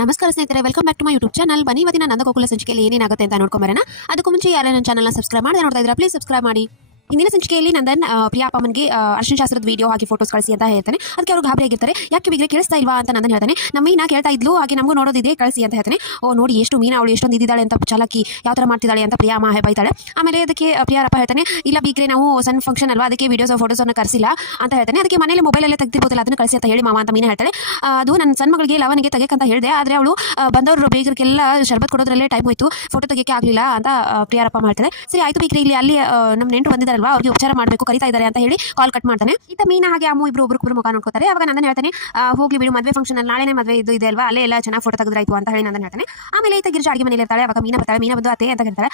ನಮಸ್ಕಾರ ಸ್ನೇಹಿತರೆ, welcome back to my YouTube channel. ಬನ್ನಿ ಇವತ್ತಿನ ನಂದಗೋಕುಲ ಸಂಚಿಕೆಯಲ್ಲಿ ಏನೇನಾಗುತ್ತೆ ಅಂತ ನೋಡ್ಕೊಂಬರೋಣ. ಅದಕ್ಕೂ ಮುಂಚೆ ಯಾರೇ ನನ್ನ ಚಾನಲ್ನ ಸಬ್ಸ್ಕ್ರೈಬ್ ಮಾಡದೆ ನೋಡ್ತಾ ಇದ್ದೀರಾ, ಪ್ಲೀಸ್ ಸಬ್ಸ್ಕ್ರೈಬ್ ಮಾಡಿ. ಹಿಂದಿನ ಸಂಚಿಕೆಯಲ್ಲಿ ನಂದನ್ ಪ್ರಿಯಾ ಅಪ್ಪಮ್ಮನಿಗೆ ಅರ್ಶನ ಶಾಸ್ತ್ರದ ವಿಡಿಯೋ ಹಾಕಿ ಫೋಟೋಸ್ ಕಳಿಸಿ ಅಂತ ಹೇಳ್ತಾನೆ. ಅದಕ್ಕೆ ಅವರು ಗಾಬರಿ ಆಗಿರ್ತಾರೆ. ಯಾಕೆ ಬಿಗ್ರೆ ಕೇಳಿಸ್ತಾ ಇಲ್ವಾ ಅಂತ ನಂದನ್ ಹೇಳ್ತಾನೆ. ನಮ್ಮ ಮೀನಾ ಕೇಳ್ತಾ ಇದ್ಲು, ಹಾಗೆ ನಮಗೂ ನೋಡೋದಿದೆ, ಕಳಿಸಿ ಅಂತ ಹೇಳ್ತಾನೆ. ಓ ನೋಡಿ ಎಷ್ಟು ಮೀನಾ, ಅವಳು ಎಷ್ಟೊಂದು ಇದ್ದಾಳೆ ಅಂತ, ಚಾಲಕಿ ಯಾವ ಥರ ಮಾಡ್ತಿದ್ದಾಳೆ ಅಂತ ಪ್ರಿಯಾ ಅಮ್ಮ ಬೈತಾಳೆ. ಆಮೇಲೆ ಅದಕ್ಕೆ ಪ್ರಿಯಾರಪ್ಪ ಹೇಳ್ತಾನೆ, ಇಲ್ಲ ಬಿಗ್ರೆ ನಾವು ಸಣ್ಣ ಫಂಕ್ಷನ್ ಅಲ್ವಾ, ಅದಕ್ಕೆ ವಿಡಿಯೋಸ್ ಫೋಟೋಸನ್ನು ಕಳಿಸಿಲ್ಲ ಅಂತ ಹೇಳ್ತಾನೆ. ಅದಕ್ಕೆ ಮನೇಲಿ ಮೊಬೈಲಲ್ಲೇ ತೆಗ್ದಿರ್ಬೋದಲ್ಲ, ಅದನ್ನು ಕಳಿಸಿ ಅಂತ ಹೇಳಿ ಮಾವ ಅಂತ ಮೀನಾ ಹೇಳ್ತಾಳೆ. ಅದು ನನ್ನ ಸಣ್ಣ ಮಗಳಿಗೆ ಲವನಿಗೆ ತೆಗೆಯಕ್ಕಂತ ಹೇಳಿದೆ, ಆದರೆ ಅವಳು ಬಂದವರು ಬೇಗರಿಗೆಲ್ಲ ಶರ್ಬತ್ ಕೊಡೋದ್ರಲ್ಲೇ ಟೈಮ್ ಹೋಯ್ತು, ಫೋಟೋ ತೆಗಿಯಕ್ಕೆ ಆಗಲಿಲ್ಲ ಅಂತ ಪ್ರಿಯಾರಪ್ಪ ಮಾಡ್ತಾರೆ. ಸರಿ ಆಯ್ತು ಬಿಗ್ರೆ, ಇಲ್ಲಿ ಅಲ್ಲಿ ನಮ್ಮ ನೆಂಟರು ಬಂದಿದ್ದಾರಲ್ವಾ, ಅವ್ರಿಗೆ ಉಪಚಾರ ಮಾಡಬೇಕು, ಕರಿತಾ ಇದ್ದಾರೆ ಅಂತ ಹೇಳಿ ಕಾಲ್ ಕಟ್ ಮಾಡ್ತಾನೆ. ಇತ್ತ ಮೀನಾ ಹಾಗೆ ಅಮ್ಮು ಇಬ್ರು ಒಬ್ರು ಮುಖ ನೋಡ್ಕೋತಾರೆ. ಅವಾಗ ನಂದನ್ ಹೇಳ್ತಾನೆ, ಹೋಗ್ಲಿ ಬಿಡು, ಮದುವೆ ಫಂಕ್ಷನ್ ಅಲ್ಲಿ ನಾಳೆನೇ ಮದುವೆ ಇದು ಇದೆ ಅಲ್ವಾ, ಅಲ್ಲೇ ಎಲ್ಲ ಚೆನ್ನಾಗಿ ಫೋಟೋ ತೆಗೆದ್ರಾಯ್ತು ಅಂತ ಹೇಳಿ ನಂದನ್ ಹೇಳ್ತಾನೆ. ಆಮೇಲೆ ಈತ ಗಿರ್ಜಾ ಅಡಿಗೆ ಮನೇಲಿ ಇರ್ತಾಳೆ. ಅವಾಗ ಮೀನಾ ಬರ್ತಾಳೆ. ಮೀನಾ ಬಂದು ಅತ್ತೆ ಅಂತ ಹೇಳ್ತಾಳೆ,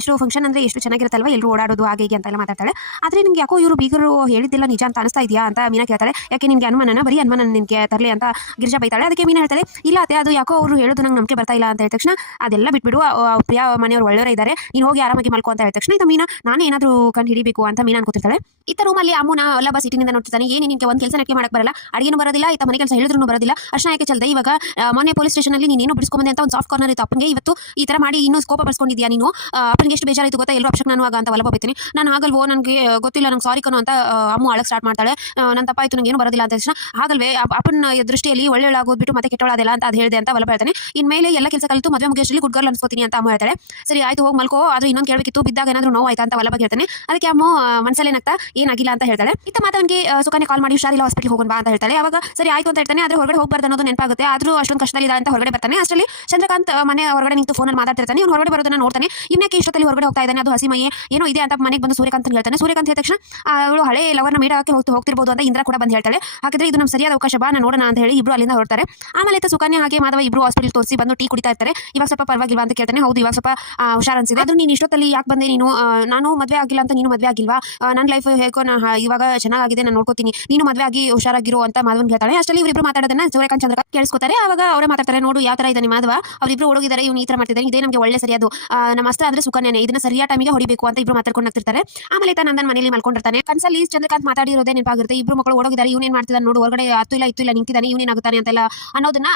ಎಷ್ಟು ಫಂಕ್ಷನ್ ಅಂದ್ರೆ ಎಷ್ಟು ಚೆನ್ನಾಗಿರುತ್ತಲ್ವಾ, ಎಲ್ಲರೂ ಓಡಾಡೋದು ಹಾಗೆ ಹೀಗೆ ಅಂತೆಲ್ಲ ಮಾತಾಡ್ತಾಳೆ. ಆದ್ರೆ ನಿಮ್ಗೆ ಯಾಕೋ ಇವರು ಬೀಗರು ಹೇಳಿದ್ದಿಲ್ಲ ನಿಜ ಅಂತ ಅನಿಸ್ತಾ ಇದೆಯಾ ಅಂತ ಮೀನಾ ಕೇಳ್ತಾಳೆ. ಯಾಕೆ ನಿನ್ಗೆ ಅನುಮಾನನ, ಬರೀ ಅನುಮಾನ ನಿನ್ಗೆ ತರಲಿ ಅಂತ ಗಿರ್ಜಾ ಬೈತಾಳೆ. ಅದಕ್ಕೆ ಮೀನಾ ಹೇಳ್ತಾಳೆ, ಇಲ್ಲ ಅತ್ತೆ, ಅದು ಯಾಕೋ ಅವರು ಹೇಳೋದು ನಂಗೆ ನಂಬಿಕೆ ಬರ್ತಾ ಇಲ್ಲ ಅಂತ ಹೇಳಿದ ತಕ್ಷಣ, ಅದೆಲ್ಲ ಬಿಟ್ಬಿಡು, ಪ್ರಿಯಾ ಮನೆಯವರು ಒಳ್ಳೆಯವರೇ ಇದ್ದಾರೆ, ನೀನು ಹೋಗಿ ಆರಾಮಾಗಿ ಮಲ್ಕೋ ಅಂತ ಹೇಳಿದ ತಕ್ಷಣ ಇತ್ತ ಮೀನಾ ನಾನೇ ಏನಾದರೂ ಕಂಡು ಹಿಡಿಬೇಕು ಅಂತ ಮೀನಾ ಅನ್ಕೋತಿರ್ತಾಳೆ. ಇತ್ತ ರೂಮಲ್ಲಿ ಅಮ್ಮನ ಅಲ್ಲಬ ಸಿಟಿನಿಂದ ನೋಡ್ತಿದ್ದಾನೆ. ಏನು ನಿನಗೆ ಒಂದು ಕೆಲಸ ನಕ್ಕೆ ಮಾಡಕ್ಕೆ ಬರಲ್ಲ, ಅಡಿಗೆನೂ ಬರೋದಿಲ್ಲ, ಇತ್ತ ಮನೆ ಕೆಲಸ ಹೇಳಿದ್ರು ಬರೋದಿಲ್ಲ, ಅರ್ಶನ ಯಾಕೆ ಚಲ್ದೆ, ಇವಾಗ ಮೊನ್ನೆ ಪೊಲೀಸ್ ಸ್ಟೇಷನಲ್ಲಿ ನೀನೇನೋ ಬಿಡಿಸ್ಕೊಂಬಂದೆ ಅಂತ ಒಂದು ಸಾಫ್ಟ್ ಕಾರ್ನರ್ ಇತ್ತು ಅಪ್ಪನಿಗೆ, ಇವತ್ತು ಈ ಥರ ಮಾಡಿ ಇನ್ನೂ ಸ್ಕೋಪ ಬರ್ಸ್ಕೊಂಡಿದ್ಯಾ ನೀನು, ಅಪ್ಪನಿಗೆ ಎಷ್ಟು ಬೇಜಾರಾಯಿತು ಗೊತ್ತಾ, ಎಲ್ಲರೂ ಅಪ್ಶಕ್ ನಾನು ಆಗ ಅಂತ ಒಲಬ ಬೈತೀನಿ. ನಾನು ಆಗಲ್ವೋ, ನನಗೆ ಗೊತ್ತಿಲ್ಲ, ನಂಗೆ ಸಾರಿ ಕಣೋ ಅಂತ ಅಮ್ಮ ಅಳಕ್ಕೆ ಸ್ಟಾರ್ಟ್ ಮಾಡ್ತಾಳೆ. ನನ್ನ ತಪ್ಪಾಯ್ತು, ನಂಗೆ ಏನು ಬರೋದಿಲ್ಲ ಅಂತ ತಕ್ಷಣ, ಆಗಲ್ವೇ ಅಪ್ಪನ ದೃಷ್ಟಿಯಲ್ಲಿ ಒಳ್ಳೆಯಳಾಗೋದ್ಬಿಟ್ಟು ಮತ್ತೆ ಕೆಟ್ಟೋಳಾದೆಲ್ಲ ಅಂತ ಅದು ಹೇಳಿದೆ ಅಂತ ಒಲಬ ಹೇಳ್ತಾನೆ. ಇನ್ಮೇಲೆ ಎಲ್ಲ ಕೆಲಸ ಕಲಿತು ಮದುವೆ ಮುಗಿಯೋಷ್ಟರಲ್ಲಿ ಗುಡ್ ಗರ್ಲ್ ಅನ್ಸ್ಕೋತೀನಿ ಅಂತ ಅಮ್ಮ ಹೇಳ್ತಾಳೆ. ಸರಿ ಆಯ್ತು ಹೋಗಿ ಮಲ್ಕೋ, ಆದ್ರೆ ಇನ್ನೊಂದು ಕೇಳಬೇಕಿತ್ತು, ಬಿದ್ದಾಗ ಏನಾದರೂ ನೋವು ಆಯ್ತಾ ಅಂತ ಒಲಬ ಹೇಳ್ತಾನೆ. ಅದಕ್ಕೆ ಅಮ್ಮ ಮನಸಲ್ಲೇ ನಗ್ತಾ ಏನಾಗಿಲ್ಲ ಅಂತ ಹೇಳ್ತಾಳೆ. ಇತ್ತ ಮಾತವನಿಗೆ ಸುಕನ್ಯಾ ಕಾಲ್ ಮಾಡಿ ಹುಷಾರಿಲ್ಲ, ಹಾಸ್ಪಿಟಲ್ ಹೋಗೋಣ ಬಾ ಅಂತ ಹೇಳ್ತಾಳೆ. ಅವಾಗ ಸರಿ ಆಯ್ತು ಅಂತ ಹೇಳ್ತಾನೆ. ಆದ್ರೆ ಹೊರಗಡೆ ಹೋಗ್ಬಾರ್ದು ಅನ್ನೋದು ನೆನಪಾಗುತ್ತೆ. ಆದ್ರೂ ಅಷ್ಟೊಂದು ಕಷ್ಟದಲ್ಲಿಲ್ಲ ಅಂತ ಹೊರಗಡೆ ಬರ್ತಾನೆ. ಅಷ್ಟರಲ್ಲಿ ಚಂದ್ರಕಾಂತ್ ಮನೆ ಹೊರಗಡೆ ನಿಂತು ಫೋನಲ್ಲಿ ಮಾತಾಡ್ತಿರ್ತಾನೆ. ಇವ್ನು ಹೊರಗಡೆ ಬರೋದನ್ನ ನೋಡ್ತಾನೆ. ಇನ್ನಕ್ಕೆ ಇಷ್ಟೊತ್ತಲ್ಲಿ ಹೊರಗಡೆ ಹೋಗ್ತಾ ಇದ್ದಾನೆ, ಅದು ಹಸಿ ಮೈ ಏನೋ ಇದೆ ಅಂತ ಮನೆಗೆ ಬಂದು ಸೂರ್ಯಕಾಂತ್ ಹೇಳ್ತಾನೆ. ಸೂರ್ಯಕಾಂತ್ ಹೇಳಿದ ತಕ್ಷಣ ಅವಳು ಹಳೆ ಲವರ್ನ ಮೀಡಕ್ಕೆ ಹೋಗ್ತಿರ್ಬೋದು ಅಂತ ಇಂದ್ರ ಕೂಡ ಬಂದು ಹೇಳ್ತಾಳೆ. ಹಾಗಾದ್ರೆ ಇದು ನಮ್ಮ ಸರಿಯಾದ ಅವಕಾಶ, ಬಾ ನಾನು ನೋಡೋಣ ಅಂತ ಹೇಳಿ ಇಬ್ರು ಅಲ್ಲಿಂದ ಹೊರಡ್ತಾರೆ. ಆಮೇಲೆ ಸುಕನ್ಯಾ ಹಾಗೆ ಮಾಧವ ಇಬ್ರು ಹಾಸ್ಪಿಟಲ್ ತೋರಿಸಿ ಬಂದು ಟೀ ಕುಡಿತಾ ಇರ್ತಾರೆ. ಇವಾಗ ಸ್ವಲ್ಪ ಪರವಾಗಿಲ್ವಾ ಅಂತ ಕೇಳ್ತಾನೆ. ಹೌದು ಇವಾಗ ಸ್ವಲ್ಪ ಹುಷಾರ್ ಅನ್ಸಿದೆ, ಆದ್ರೂ ನೀನು ಇಷ್ಟೊತ್ತಲ್ಲಿ ಯಾಕೆ ಬಂದೆ, ನೀನು ನಾನು ಮದುವೆ ಆಗಿಲ್ಲ ಅಂತ ನೀನು ಮದುವೆ ಆಗಿಲ್ವಾ, ನನ್ನ ಲೈಫ್ ಹೇಗೋ ಇವಾಗ ಚೆನ್ನಾಗಿದೆ, ನಾನು ನೋಡ್ಕೋತೀನಿ, ನೀನು ಮದುವೆ ಆಗಿ ಹುಷಾರಾಗಿರೋ ಅಂತ ಮಾಧವನ್ ಹೇಳ್ತಾಳೆ. ಅಷ್ಟರಲ್ಲಿ ಇವರಿಬ್ರು ಮಾತಾಡೋದನ್ನ ಸೂರ್ಯಕಾಂತ್ ಚಂದ್ರಕಾಂತ್ ಕೇಳಿಸ್ಕೊತಾರೆ. ಅವಾಗ ಅವರೇ ಮಾತಾಡ್ತಾರೆ, ನೋಡು ಯಾವ ತರ ಇದ್ದಾನೆ ಮಾಧವ, ಅವರಿಬ್ರು ಹುಡುಗಿದ್ದಾರೆ, ಇವ್ನು ಈ ತರ ಮಾಡ್ತಿದ್ದಾನೆ, ಇದೇ ನಮಗೆ ಒಳ್ಳೆ ಸರಿಯಾದು, ನಮ್ಮ ಅಸ್ತ್ರ ಅಂದ್ರೆ ಸುಕನ್ಯಾನೆ, ಇದನ್ನ ಸರಿಯಾದ ಟೈಮಿಗೆ ಹೊಡಿಬೇಕು ಅಂತ ಇಬ್ರು ಮಾತಾಡ್ಕೊಂಡು ಹೋಗ್ತಿರ್ತಾರೆ. ಆಮೇಲೆ ನಂದನ್ ಮನೆಯಲ್ಲಿ ಮಲ್ಕೊಂಡಿರ್ತಾನೆ. ಕನ್ಸಲ್ಲಿ ಚಂದ್ರಕಾಂತ್ ಮಾತಾಡಿರೋದೇ ನೆನಪಾಗಿರುತ್ತೆ. ಇಬ್ರು ಮಕ್ಕಳು ಓಡೋಗಿದ್ದಾರೆ, ಇವನೇನ್ ಮಾಡ್ತಿದ್ದಾನೆ ನೋಡು, ಹೊರಗಡೆ ಇತ್ತು ಇಲ್ಲ ನಿಂತಿದ್ದಾನೆ, ಇವನೇನಾಗುತ್ತಾನೆ ಅಂತೆಲ್ಲ ಅನ್ನೋದನ್ನ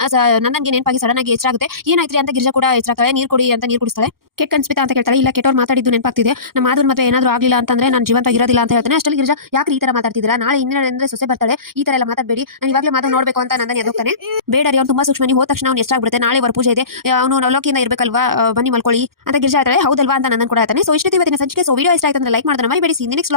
ನಂದನ್ಗೆ ನೆನಪಾಗಿ ಸಡನ್ ಆಗಿ ಎಚ್ಚರಾಗುತ್ತೆ. ಏನಾಯ್ತ್ರಿ ಅಂತ ಗಿರ್ಜಾ ಕೂಡ ಎಚ್ಚರಾಗ್ತಾಳೆ. ನೀರು ಕೊಡಿ ಅಂತ ನೀರು ಕುಡಿಸ್ತಾಳೆ. ಕೆಟ್ಟ ಕನ್ಸ್ಮಿತಾ ಅಂತ ಕೇಳ್ತಾಳೆ. ಇಲ್ಲ ಕೆಟ್ಟವ್ರು ಮಾತಾಡಿದ್ದು ನೆನಪಾಗ್ತಿದೆ, ನಮ್ಮ ಮಾಧವನ್ ಮದುವೆ ಏನಾದರೂ ಆಗಲಿಲ್ಲ ಅಂತಂದ್ರೆ ನಾನು ಜೀವಂತ ಇರೋದಿಲ್ಲ ಅಂತ ಹೇಳ್ತಾನೆ. ಅಷ್ಟರಲ್ಲಿ ಗಿರ್ಜಾ ಯಾಕೆ ಈ ತರ ಮಾತಾಡ್ತಿದ್ದೀರಾ, ನಾಳೆ ಇನ್ನೇನಂದ್ರೆ ಸೊಸೆ ಬರ್ತಾಳೆ, ಈ ತರ ಎಲ್ಲ ಮಾತಾಡಬೇಡಿ, ನಾನು ಇವಾಗಲೇ ಮಾಧವ್ ನೋಡ್ಬೇಕು ಅಂತ ನಂದನ್ ಎದುರ್ತಾನೆ. ಬೇಡ ರೀ, ಅವ್ನು ತುಂಬಾ ಸೂಕ್ಷ್ಮ, ನೀವು ಹೋದ ತಕ್ಷಣ ಅವ್ನು ಎಷ್ಟಾಗ್ಬಿಡುತ್ತೆ, ನಾಳೆ ವರ ಪೂಜೆ ಇದೆ, ಅವನು ನವಲೋಕಿಯಿಂದ ಇರಬೇಕಲ್ವಾ, ಬನ್ನಿ ಮಲ್ಕೊಳ್ಳಿ ಅಂತ ಗಿರ್ಜಾ ಹೇಳ್ತಾಳೆ. ಹೌದಲ್ವಾ ಅಂತ ನಂದನ್ ಕೂಡ ಹೇಳ್ತಾನೆ. ಸೊ ಇಷ್ಟೇ ಇವತ್ತಿನ ಸಂಚಿಕೆ. ಸೊ ವಿಡಿಯೋ ಇಷ್ಟ ಆಯ್ತು ಅಂದ್ರೆ ಲೈಕ್ ಮಾಡೋದನ್ನ ಮರಿಬೇಡಿ. C next